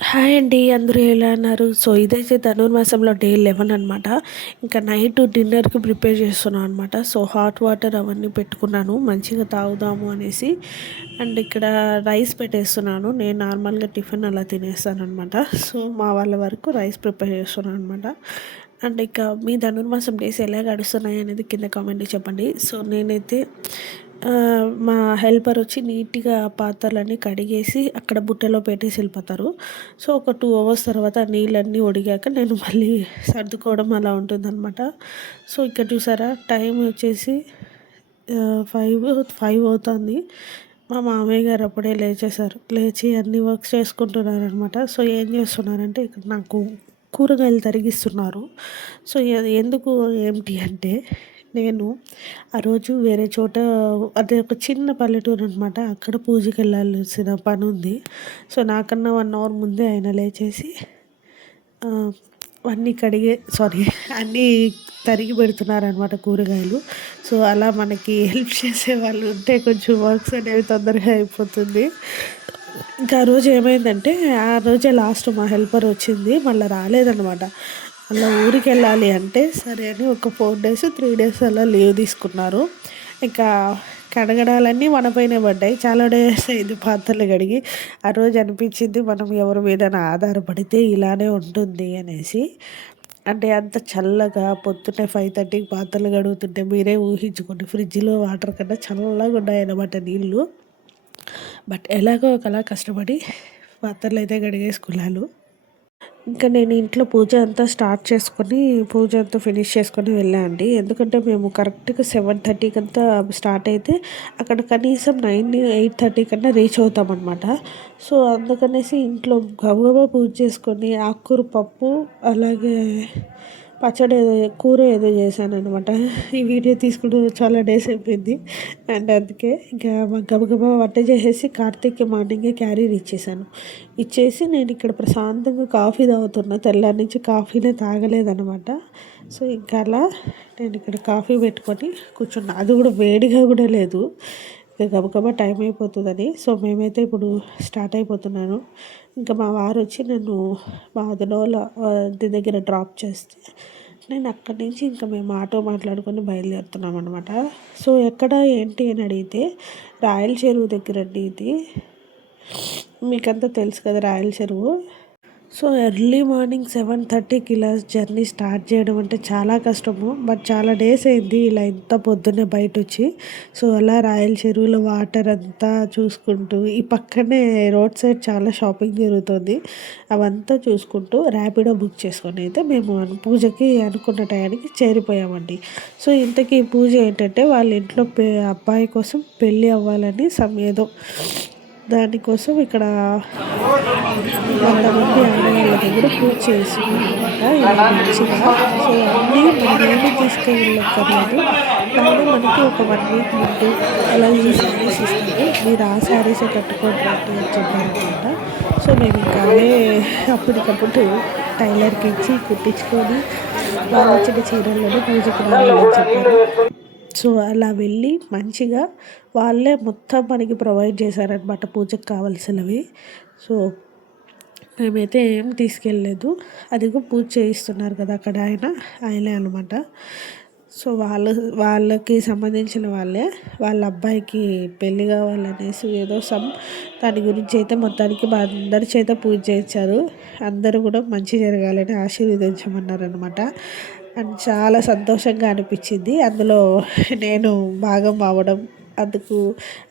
Hi అండి. అందరూ ఎలా ఉన్నారు? సో, ఇదైతే ధనుర్మాసంలో డే 11 అనమాట. ఇంకా నైట్ డిన్నర్‌కి ప్రిపేర్ చేస్తున్నాను అనమాట. సో, హాట్ వాటర్ అవన్నీ పెట్టుకున్నాను మంచిగా తాగుదాము అనేసి. అండ్ ఇక్కడ రైస్ పెట్టేస్తున్నాను. నేను నార్మల్‌గా టిఫిన్ అలా తినేస్తాననమాట. సో, మా వాళ్ళ వరకు రైస్ ప్రిపేర్ చేస్తున్నాను అనమాట. అండ్ ఇక మీ ధనుర్మాసం డేస్ ఎలా గడుస్తున్నాయి అనేది కింద కామెంట్‌లో చెప్పండి. సో, నేనైతే మా హెల్పర్ వచ్చి నీట్‌గా పాత్రలన్నీ కడిగేసి అక్కడ బుట్టలో పెట్టేసి వెళ్ళిపోతారు. సో, ఒక 2 అవర్స్ తర్వాత నీళ్ళన్నీ ఒడిగాక నేను మళ్ళీ సర్దుకోవడం అలా ఉంటుందన్నమాట. సో, ఇక్కడ చూసారా టైం వచ్చేసి 5 అవుతుంది. మా మామయ్య గారు అప్పుడే లేచేశారు. లేచి అన్ని వర్క్స్ చేసుకుంటున్నారనమాట. సో, ఏం చేస్తున్నారంటే ఇక్కడ నాకు కూరగాయలు తరిగిస్తున్నారు. సో, అది ఎందుకు ఏమిటి అంటే నేను ఆ రోజు వేరే చోట అదే ఒక చిన్న పల్లెటూరు అనమాట. అక్కడ పూజకెళ్ళాల్సిన పనుంది. సో, నాకన్నా 1 అవర్ ముందే ఆయన లేచేసి అన్నీ అన్నీ తరిగి పెడుతున్నారనమాట కూరగాయలు. సో, అలా మనకి హెల్ప్ చేసేవాళ్ళు ఉంటే కొంచెం వర్క్స్ అనేవి తొందరగా అయిపోతుంది. ఇంకా ఆ రోజు ఏమైందంటే, ఆ రోజే లాస్ట్ మా హెల్పర్ వచ్చింది. మళ్ళా రాలేదనమాట. మళ్ళా ఊరికెళ్ళాలి అంటే, సరే అని ఒక 4 డేస్, 3 డేస్ అలా లీవ్ తీసుకున్నారు. ఇంకా కడగడాలన్నీ మన పైనే పడ్డాయి. చాలా డేస్ అయింది పాత్రలు కడిగి. ఆ రోజు అనిపించింది మనం ఎవరి మీదైనా ఆధారపడితే ఇలానే ఉంటుంది అనేసి. అంటే అంత చల్లగా పొద్దున్నే 5:30కి పాత్రలు కడుగుతుంటే మీరే ఊహించుకోండి. ఫ్రిడ్జ్‌లో వాటర్ కన్నా చల్లగా ఉన్నాయన్నమాట నీళ్ళు. బట్ ఎలాగో ఒకలా కష్టపడి పాత్రలైతే కడిగేసుకున్నాను. ఇంకా నేను ఇంట్లో పూజ అంతా స్టార్ట్ చేసుకొని, పూజ అంతా ఫినిష్ చేసుకొని వెళ్ళా అండి. ఎందుకంటే మేము కరెక్ట్‌గా 7:30కి అంతా స్టార్ట్ అయితే అక్కడ కనీసం 8:30 కన్నా రీచ్ అవుతామనమాట. సో, అందుకనేసి ఇంట్లో గబగబా పూజ చేసుకొని ఆకుకూర పప్పు అలాగే పచ్చడి కూర ఏదో చేశాననమాట. ఈ వీడియో తీసుకుంటూ చాలా డేస్ అయిపోయింది. అండ్ అందుకే ఇంకా గబగబా వంట చేసేసి కార్తీక్‌కి మార్నింగే క్యారియర్ ఇచ్చేసాను. ఇచ్చేసి నేను ఇక్కడ ప్రశాంతంగా కాఫీ తాగుతున్నా. తెల్లారి నుంచి కాఫీనే తాగలేదనమాట. సో, ఇంకా అలా నేను ఇక్కడ కాఫీ పెట్టుకొని కూర్చున్నా. అది కూడా వేడిగా కూడా లేదు. ఇక గబగబా టైం అయిపోతుందని. సో, మేమైతే ఇప్పుడు స్టార్ట్ అయిపోతున్నాను. ఇంకా మా వారొచ్చి నన్ను మా వదినోళ్ళ ఇంటి దగ్గర డ్రాప్ చేస్తే, నేను అక్కడి నుంచి ఇంకా మేము ఆటో మాట్లాడుకొని బయలుదేరుతున్నామనమాట. సో, ఎక్కడ ఏంటి అని అడిగితే రాయల చెరువు దగ్గరండి ఇది. మీకంతా తెలుసు కదా రాయల చెరువు. సో, ఎర్లీ మార్నింగ్ 7:30కి ఇలా జర్నీ స్టార్ట్ చేయడం అంటే చాలా కష్టము. బట్ చాలా డేస్ అయింది ఇలా ఇంత పొద్దున్నే బయటొచ్చి. సో, అలా రాయల చెరువులో వాటర్ అంతా చూసుకుంటూ, ఈ పక్కనే రోడ్ సైడ్ చాలా షాపింగ్ జరుగుతుంది. అవంతా చూసుకుంటూ ర్యాపిడో బుక్ చేసుకొని అయితే మేము పూజకి అనుకున్న టయానికి చేరిపోయామండి. సో, ఇంతకీ పూజ ఏంటంటే వాళ్ళ ఇంట్లో అబ్బాయి కోసం పెళ్ళి అవ్వాలని ఏదో దానికోసం ఇక్కడ 100 మంది ఆడవాళ్ళ దగ్గర పూజ చేస్తున్నారనమాట. ఇలా మంచిగా. సో, అన్నీ మనమేమి తీసుకెళ్ళక్కర్లేదు. కానీ మనకి ఒక 1 వీక్ ముందు అలా ఈ శారీస్ ఇస్తారు. మీరు ఆ శారీసే కట్టుకోండి రండి అని చెప్పారనమాట. సో, మేము ఇంకా అవే అప్పటికప్పుడు టైలర్‌కి ఇచ్చి కుట్టించుకొని వాళ్ళిచ్చిన చీరల్లోనే పూజకి రావాలని చెప్పారు. సో, అలా వెళ్ళి మంచిగా వాళ్ళే మొత్తం మనకి ప్రొవైడ్ చేశారనమాట పూజకి కావాల్సినవి. సో, మేమైతే ఏం తీసుకెళ్ళలేదు. అదిగో పూజ చేయిస్తున్నారు కదా అక్కడ ఆయనే అనమాట. సో, వాళ్ళకి సంబంధించిన వాళ్ళే. వాళ్ళ అబ్బాయికి పెళ్ళి కావాలనేసి ఏదో దాని గురించి అయితే మొత్తానికి మా అందరి చేత పూజ చేయించారు. అందరూ కూడా మంచి జరగాలని ఆశీర్వదించమన్నారనమాట. అండ్ చాలా సంతోషంగా అనిపించింది. అందులో నేను భాగం అవ్వడం. అందుకు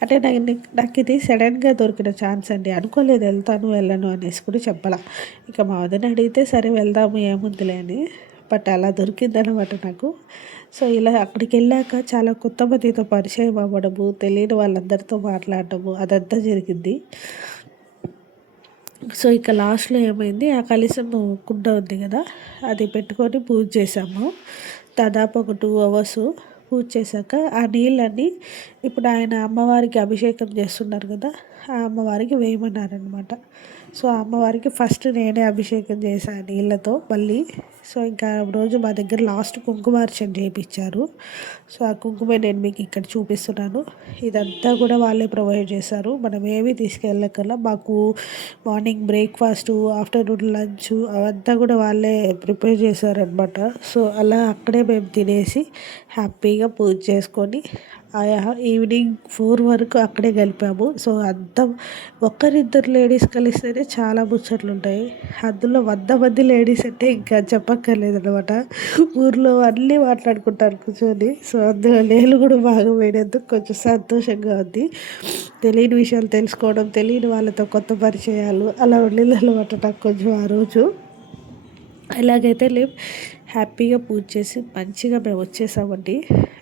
అంటే నాకు ఇది సడన్‌గా దొరికిన ఛాన్స్ అండి. అనుకోలేదు వెళ్ళను అనేసి కూడా చెప్పలా. ఇక మా వదిన అడిగితే సరే వెళ్దాము ఏముందిలే అని. బట్ అలా దొరికిందనమాట నాకు. సో, ఇలా అక్కడికెళ్ళాక చాలా కొత్త మందితో పరిచయం అవ్వడము, తెలియని వాళ్ళందరితో మాట్లాడడము అదంతా జరిగింది. సో, ఇక లాస్ట్‌లో ఏమైంది ఆ కలశము కుండ ఉంది కదా! అది పెట్టుకొని పూజ చేశాము. దాదాపు ఒక 2 అవర్స్ పూజ చేశాక ఆ నీళ్ళన్నీ ఇప్పుడు ఆయన అమ్మవారికి అభిషేకం చేస్తున్నారు కదా! ఆ అమ్మవారికి వేయమన్నారనమాట. సో, ఆ అమ్మవారికి ఫస్ట్ నేనే అభిషేకం చేశా నీళ్ళతో మళ్ళీ. సో ఇంకా రోజు మా దగ్గర లాస్ట్ కుంకుమార్చన చేయించారు. సో ఆ కుంకుమ నేను మీకు ఇక్కడ చూపిస్తున్నాను. ఇదంతా కూడా వాళ్ళే ప్రొవైడ్ చేశారు. మనం ఏమీ తీసుకెళ్ళకల్లా మాకు మార్నింగ్ బ్రేక్ఫాస్టు, ఆఫ్టర్నూన్ లంచ్ అవంతా కూడా వాళ్ళే ప్రిపేర్ చేశారనమాట. సో అలా అక్కడే మేము తినేసి హ్యాపీగా పూజ చేసుకొని ఈవినింగ్ 4 వరకు అక్కడే గడిపాము. సో అంతా ఒక్కరిద్దరు లేడీస్ కలిస్తేనే చాలా ముచ్చట్లు ఉంటాయి. అందులో 100 మంది లేడీస్ అంటే ఇంకా చెప్పక్కర్లేదనమాట. ఊర్లో అన్నీ మాట్లాడుకుంటారు కూర్చొని. సో అందులో నేను కూడా భాగమైనందుకు కొంచెం సంతోషంగా ఉంది. తెలియని విషయాలు తెలుసుకోవడం, తెలియని వాళ్ళతో కొత్త పరిచయాలు అలా ఉండిందనమాట నాకు కొంచెం ఆ రోజు. ఎలాగైతే లేవు హ్యాపీగా పూజ చేసి మంచిగా మేము వచ్చేసామండి.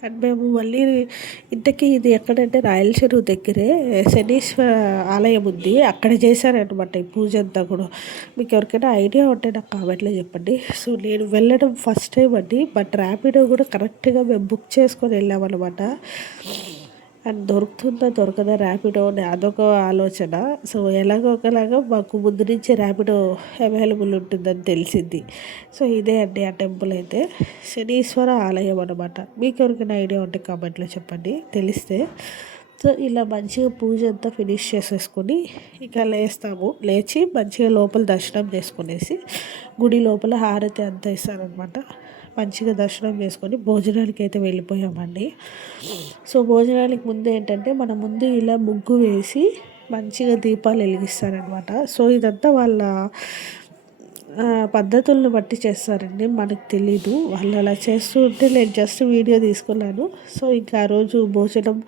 అండ్ మేము మళ్ళీ ఇంతకీ ఇది ఎక్కడంటే రాయల చెరువు దగ్గరే శనీశ్వర ఆలయం ఉంది. అక్కడ చేశారనమాట ఈ పూజ అంతా కూడా. మీకు ఎవరికైనా ఐడియా ఉంటే నాకు కామెంట్లో చెప్పండి. సో నేను వెళ్ళడం ఫస్ట్ టైం అండి. బట్ ర్యాపిడో కూడా కరెక్ట్గా మేము బుక్ చేసుకొని వెళ్ళామన్నమాట. అండ్ దొరుకుతుందా దొరకదా ర్యాపిడో అని అదొక ఆలోచన. సో ఎలాగో ఒకలాగా మాకు ముందు నుంచి ర్యాపిడో అవైలబుల్ ఉంటుందని తెలిసింది. సో ఇదే అండి ఆ టెంపుల్ అయితే శనీశ్వర ఆలయం అనమాట. మీకు ఎవరికైనా ఐడియా ఉంటే కామెంట్లో చెప్పండి తెలిస్తే. సో ఇలా మంచిగా పూజ అంతా ఫినిష్ చేసేసుకొని ఇక లేచి మంచిగా లోపల దర్శనం చేసుకునేసి గుడి లోపల హారతి అంతా ఇస్తారనమాట. మంచిగా దర్శనం చేసుకొని భోజనానికి అయితే వెళ్ళిపోయామండి. సో భోజనానికి ముందు ఏంటంటే మన ముందు ఇలా ముగ్గు వేసి మంచిగా దీపాలు వెలిగిస్తారనమాట. సో ఇదంతా వాళ్ళ పద్ధతులను బట్టి చేస్తారండి. మనకు తెలీదు, వాళ్ళు అలా చేస్తూ ఉంటే నేను జస్ట్ వీడియో తీసుకున్నాను. సో ఇంకా ఆ రోజు భోజనం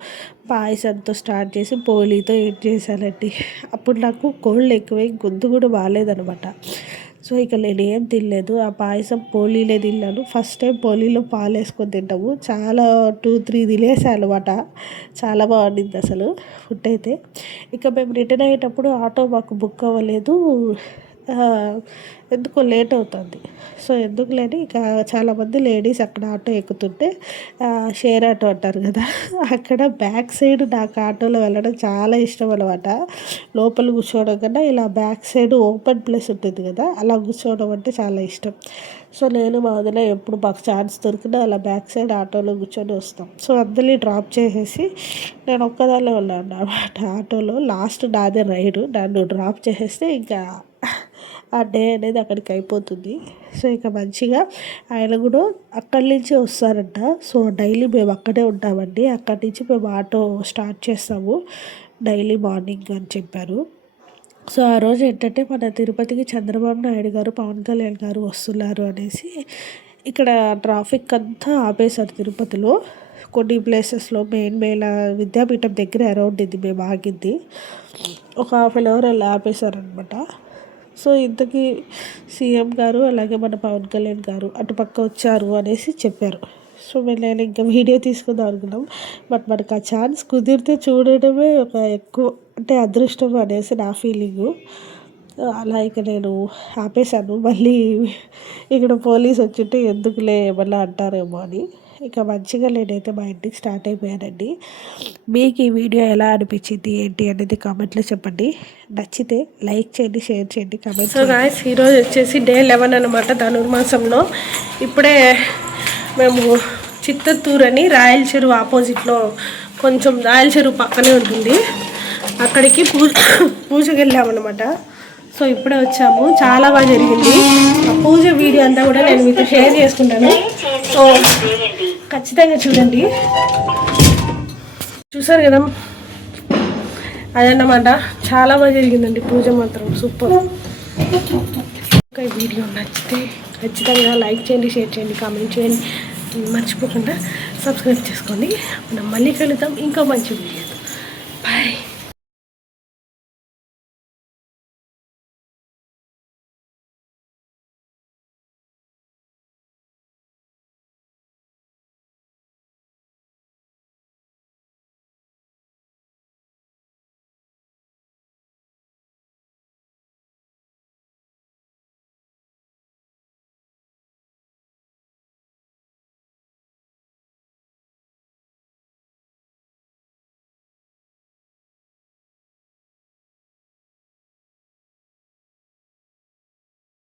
పాయసంతో స్టార్ట్ చేసి పోలీతో ఏం చేశానండి. అప్పుడు నాకు కోల్డ్ ఎక్కువై గొంతు కూడా బాగాలేదనమాట. సో ఇక నేను ఏం తినలేదు. ఆ పాయసం పోలీలే తిన్నాను. ఫస్ట్ టైం పోలీలో పాలు వేసుకొని తింటాము. చాలా 2-3 తినేసాను అనమాట. చాలా బాగుండింది అసలు ఫుడ్ అయితే. ఇక మేము రిటర్న్ అయ్యేటప్పుడు ఆటో మాకు బుక్ అవ్వలేదు. ఎందుకో లేట్ అవుతుంది. సో ఎందుకు లేని ఇక చాలామంది లేడీస్ అక్కడ ఆటో ఎక్కుతుంటే షేర్ ఆటో అంటారు కదా, అక్కడ బ్యాక్ సైడ్ నాకు ఆటోలో వెళ్ళడం చాలా ఇష్టం అనమాట. లోపల కూర్చోవడం కన్నా ఇలా బ్యాక్ సైడ్ ఓపెన్ ప్లేస్ ఉంటుంది కదా, అలా కూర్చోవడం అంటే చాలా ఇష్టం. సో నేను మా వదిన ఎప్పుడు మాకు ఛాన్స్ దొరికినా అలా బ్యాక్ సైడ్ ఆటోలో కూర్చొని వస్తాం. సో అందరినీ డ్రాప్ చేసేసి నేను ఒక్కదాన్నే వెళ్ళాను అన్నమాట ఆటోలో. లాస్ట్ నాదే రైడు. నన్ను డ్రాప్ చేసేస్తే ఇంకా ఆ డే అనేది అక్కడికి అయిపోతుంది. సో ఇక మంచిగా ఆయన కూడా అక్కడి నుంచి వస్తారంట. సో డైలీ మేము అక్కడే ఉంటామండి. అక్కడి నుంచి మేము ఆటో స్టార్ట్ చేస్తాము డైలీ మార్నింగ్ అని చెప్పారు. సో ఆ రోజు ఏంటంటే మన తిరుపతికి చంద్రబాబు నాయుడు గారు, పవన్ కళ్యాణ్ గారు వస్తున్నారు అనేసి ఇక్కడ ట్రాఫిక్ అంతా ఆపేశారు తిరుపతిలో. కొన్ని ప్లేసెస్లో మెయిన్ విద్యాపీఠం దగ్గర అరౌండ్ ఇది మేము ఆగింది. ఒక 1/2 అవర్ అలా ఆపేశారనమాట. సో ఇంతకీ సీఎం గారు అలాగే మన పవన్ కళ్యాణ్ గారు అటుపక్క వచ్చారు అనేసి చెప్పారు. సో నేను ఇంకా వీడియో తీసుకుందాం అనుకున్నాం. బట్ మనకు ఆ ఛాన్స్ కుదిరితే చూడడమే ఒక ఎక్కువ అంటే అదృష్టం అనేసి నా ఫీలింగు. అలా ఇక నేను ఆపేశాను. మళ్ళీ ఇక్కడ పోలీస్ వచ్చింటే ఎందుకులే ఏమన్నా అంటారేమో అని ఇక మంచిగా నేనైతే మా ఇంటికి స్టార్ట్ అయిపోయానండి. మీకు ఈ వీడియో ఎలా అనిపించింది ఏంటి అనేది కామెంట్లో చెప్పండి. నచ్చితే లైక్ చేయండి, షేర్ చేయండి, కామెంట్. సో గాయ్స్ ఈరోజు వచ్చేసి డే 11 అనమాట ధనుర్మాసంలో. ఇప్పుడే మేము చిత్తూరు అని రాయల చెరువు ఆపోజిట్లో, కొంచెం రాయల చెరువు పక్కనే ఉంటుంది, అక్కడికి పూజకి వెళ్ళామన్నమాట. సో ఇప్పుడే వచ్చాము. చాలా బాగా జరిగింది. ఆ పూజ వీడియో అంతా కూడా నేను మీతో షేర్ చేసుకుంటాను. సో ఖచ్చితంగా చూడండి. చూసారు కదా, అదన్నమాట. చాలా బాగా జరిగిందండి పూజ మాత్రం సూపర్. ఇంకా ఈ వీడియో నచ్చితే ఖచ్చితంగా లైక్ చేయండి, షేర్ చేయండి, కామెంట్ చేయండి. మర్చిపోకుండా సబ్స్క్రైబ్ చేసుకోండి. మనం మళ్ళీ కలుద్దాం ఇంకో మంచి వీడియో.